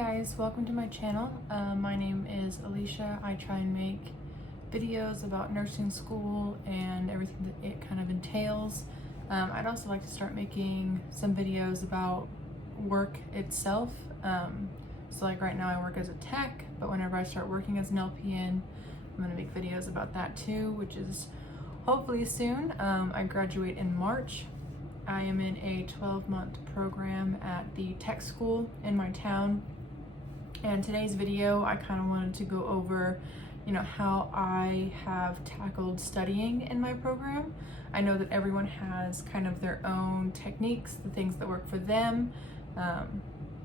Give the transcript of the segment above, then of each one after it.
guys, welcome to my channel. My name is Alicia. I try and make videos about nursing school and everything that it kind of entails. I'd also like to start making some videos about work itself. So like right now I work as a tech, but whenever I start working as an LPN, I'm going to make videos about that too, which is hopefully soon. I graduate in March. I am in a 12-month program at the tech school in my town. And today's video, I kind of wanted to go over, how I have tackled studying in my program. I know that everyone has kind of their own techniques, the things that work for them.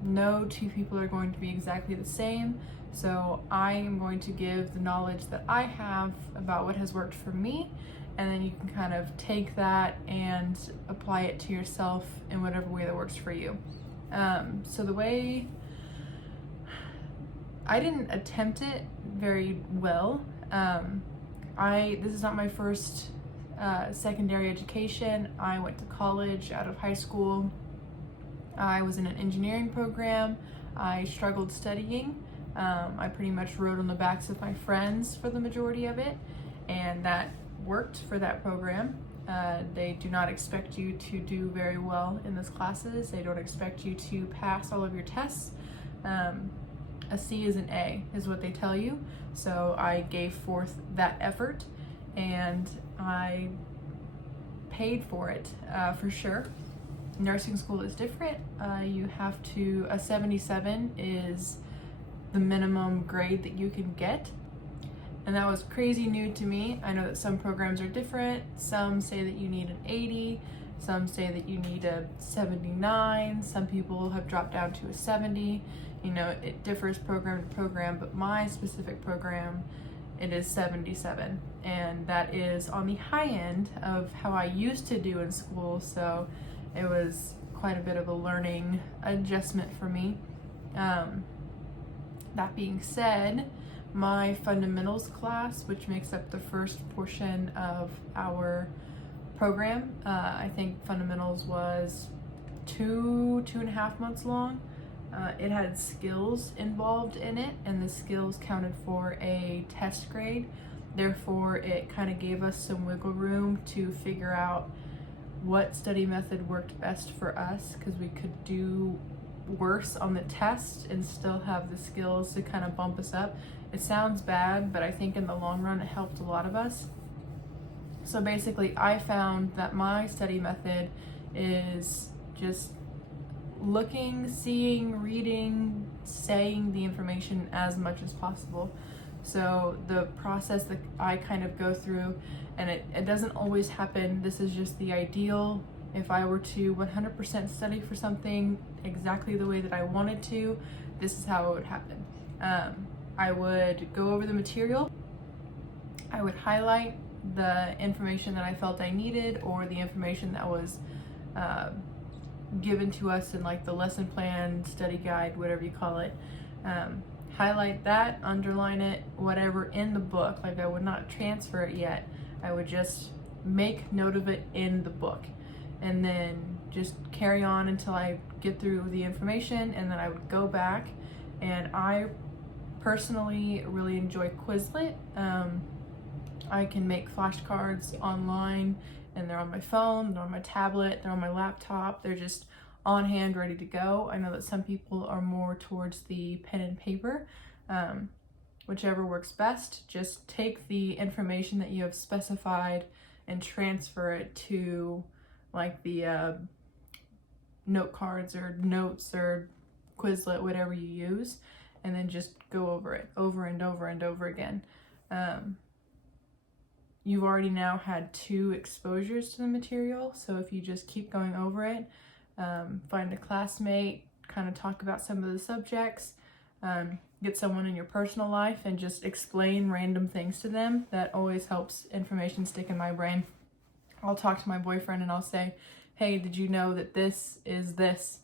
No two people are going to be exactly the same. So I am going to give the knowledge that I have about what has worked for me, and then you can kind of take that and apply it to yourself in whatever way that works for you. So the way I didn't attempt it very well. This is not my first secondary education. I went to college out of high school. I was in an engineering program. I struggled studying. I pretty much rode on the backs of my friends for the majority of it, and that worked for that program. They do not expect you to do very well in those classes. They don't expect you to pass all of your tests. A C is an A is what they tell you. So I gave forth that effort and I paid for it for sure. Nursing school is different. A 77 is the minimum grade that you can get. And that was crazy new to me. I know that some programs are different. Some say that you need an 80. Some say that you need a 79. Some people have dropped down to a 70. It differs program to program, but my specific program, it is 77. And that is on the high end of how I used to do in school. So it was quite a bit of a learning adjustment for me. That being said, my fundamentals class, which makes up the first portion of our program, I think fundamentals was 2.5 months long. It had skills involved in it, and the skills counted for a test grade. Therefore, it kind of gave us some wiggle room to figure out what study method worked best for us, because we could do worse on the test and still have the skills to kind of bump us up. It sounds bad, but I think in the long run it helped a lot of us. So basically I found that my study method is just looking, seeing, reading, saying the information as much as possible. So the process that I kind of go through, and it doesn't always happen, this is just the ideal. If I were to 100% study for something exactly the way that I wanted to, this is how it would happen. I would go over the material. I would highlight the information that I felt I needed, or the information that was given to us in like the lesson plan, study guide, whatever you call it. Highlight that, underline it, whatever in the book. Like I would not transfer it yet. I would just make note of it in the book, and then just carry on until I get through the information, and then I would go back. And I personally really enjoy Quizlet. I can make flashcards online, and they're on my phone, they're on my tablet, they're on my laptop, they're just on hand, ready to go. I know that some people are more towards the pen and paper. Whichever works best. Just take the information that you have specified and transfer it to like the note cards or notes or Quizlet, whatever you use, and then just go over it over and over and over again. You've already now had 2 exposures to the material, so if you just keep going over it, find a classmate, kind of talk about some of the subjects, get someone in your personal life and just explain random things to them. That always helps information stick in my brain. I'll talk to my boyfriend and I'll say, hey, did you know that this is this?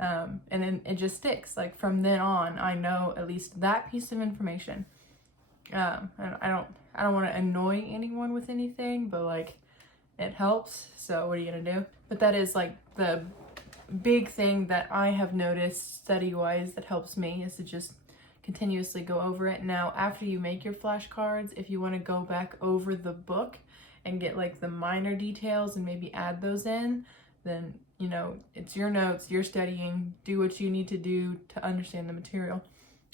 And then it just sticks. Like from then on, I know at least that piece of information. And I don't want to annoy anyone with anything, but like it helps. So what are you gonna do? But that is like the big thing that I have noticed study-wise that helps me is to just continuously go over it. Now, after you make your flashcards, if you want to go back over the book and get like the minor details and maybe add those in, then, you know, it's your notes, you're studying, do what you need to do to understand the material.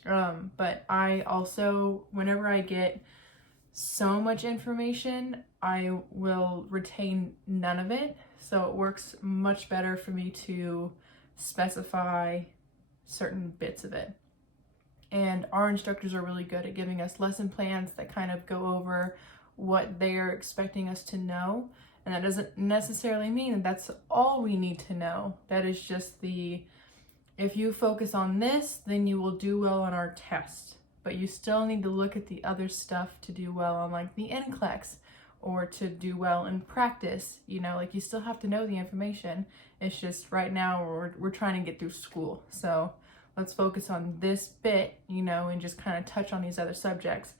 But I also, whenever I get so much information, I will retain none of it. So it works much better for me to specify certain bits of it. And our instructors are really good at giving us lesson plans that kind of go over what they are expecting us to know. And that doesn't necessarily mean that that's all we need to know. That is just if you focus on this, then you will do well on our test. But you still need to look at the other stuff to do well on like the NCLEX or to do well in practice. You know, like you still have to know the information. It's just right now we're trying to get through school. So let's focus on this bit, you know, and just kind of touch on these other subjects.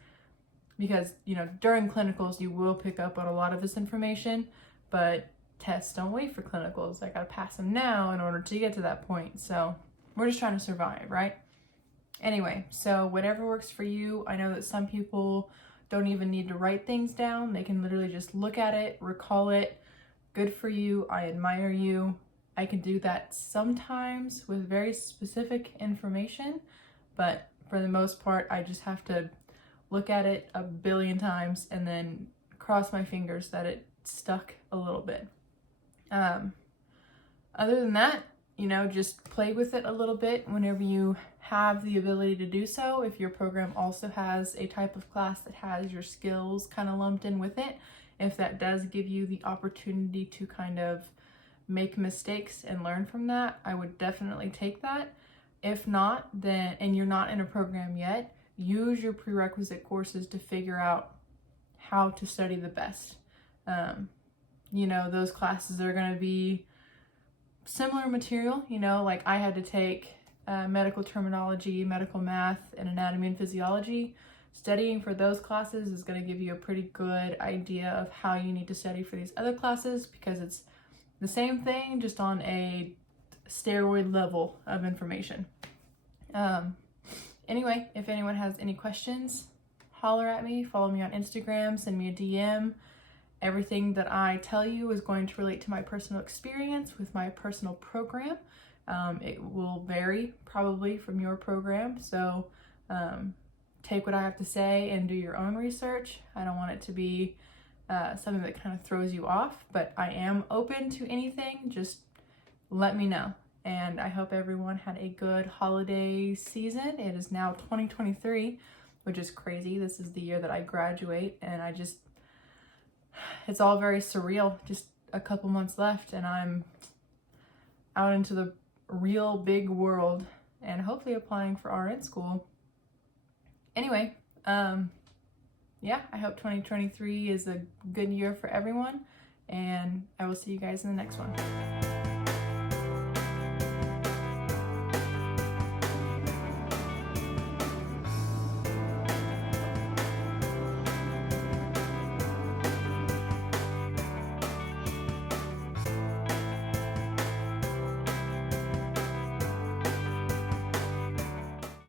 Because, you know, during clinicals, you will pick up on a lot of this information, but tests don't wait for clinicals. I gotta pass them now in order to get to that point. So we're just trying to survive, right? Anyway, so whatever works for you. I know that some people don't even need to write things down. They can literally just look at it, recall it. Good for you. I admire you. I can do that sometimes with very specific information, but for the most part, I just have to look at it a billion times and then cross my fingers that it stuck a little bit. Other than that, you know, just play with it a little bit whenever you have the ability to do so. If your program also has a type of class that has your skills kind of lumped in with it, if that does give you the opportunity to kind of make mistakes and learn from that, I would definitely take that. If not, then, and you're not in a program yet, use your prerequisite courses to figure out how to study the best. You know, those classes are going to be similar material, you know, like I had to take medical terminology, medical math, and anatomy and physiology. Studying for those classes is going to give you a pretty good idea of how you need to study for these other classes, because it's the same thing, just on a steroid level of information. Anyway, if anyone has any questions, holler at me, follow me on Instagram, send me a DM. Everything that I tell you is going to relate to my personal experience with my personal program. It will vary probably from your program, so take what I have to say and do your own research. I don't want it to be something that kind of throws you off, but I am open to anything. Just let me know. And I hope everyone had a good holiday season. It is now 2023, which is crazy. This is the year that I graduate, and it's all very surreal. Just a couple months left and I'm out into the real big world and hopefully applying for RN school. Anyway, yeah, I hope 2023 is a good year for everyone, and I will see you guys in the next one.